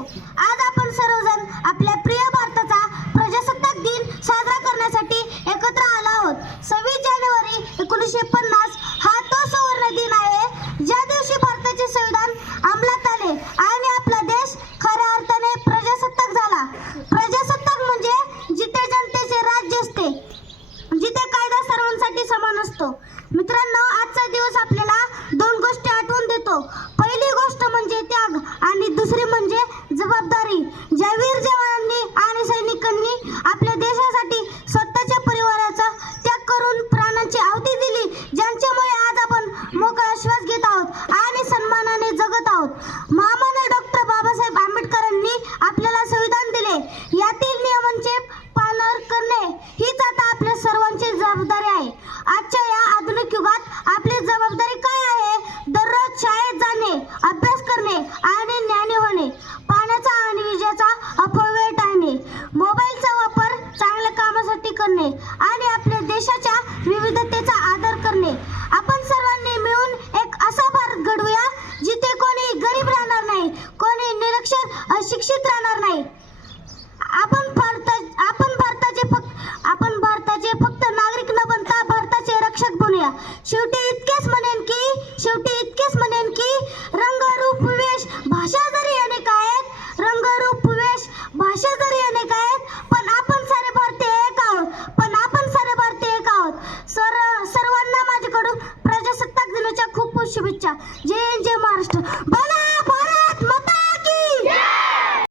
आज आपण सर्वजण आपल्या प्रिय भारताचा प्रजासत्ताक दिन साजरा करण्यासाठी एकत्र आलो आहोत. 26 जानेवारी 1950 हा तो सुवर्ण दिन आहे ज्या दिवशी भारताचे संविधान अंमलात आले आणि आपला देश खऱ्या अर्थाने प्रजासत्ताक झाला. प्रजासत्ताक म्हणजे जिथे जनतेचे राज्य असते, जिथे कायदा सर्वांसाठी समान असतो. मित्रांनो, आजचा दिवस आपल्याला दोन गोष्टी आठवून देतो. पहिली गोष्ट म्हणजे त्याग आणि दुसरी म्हणजे जबाबदारी. ज्या वीर जवानांनी आणि सैनिकांनी आपल्या देशासाठी स्वतःच्या परिवाराचा त्याग करून प्राणांची आहुती दिली, ज्यांच्यामुळे आज आपण मोकळा श्वास घेत आहोत आणि सन्मानाने जगत आहोत. महामानव डॉक्टर बाबासाहेब आंबेडकरांनी आपल्याला संविधान दिले. यातील नियमांचे पालन करणे हीच आता आपल्या सर्वांची जबाबदारी आहे. आजच्या या आधुनिक युगात आपली जबाबदारी काय आहे? दररोज शाळेत जाणे, अभ्यास करणे आणि ज्ञानी होणे, पाण्याचा आणि विजेचा अपव्यय टाळणे, मोबाईलचा वापर चांगल्या कामासाठी करणे आणि आपल्या देशाच्या विविधतेचा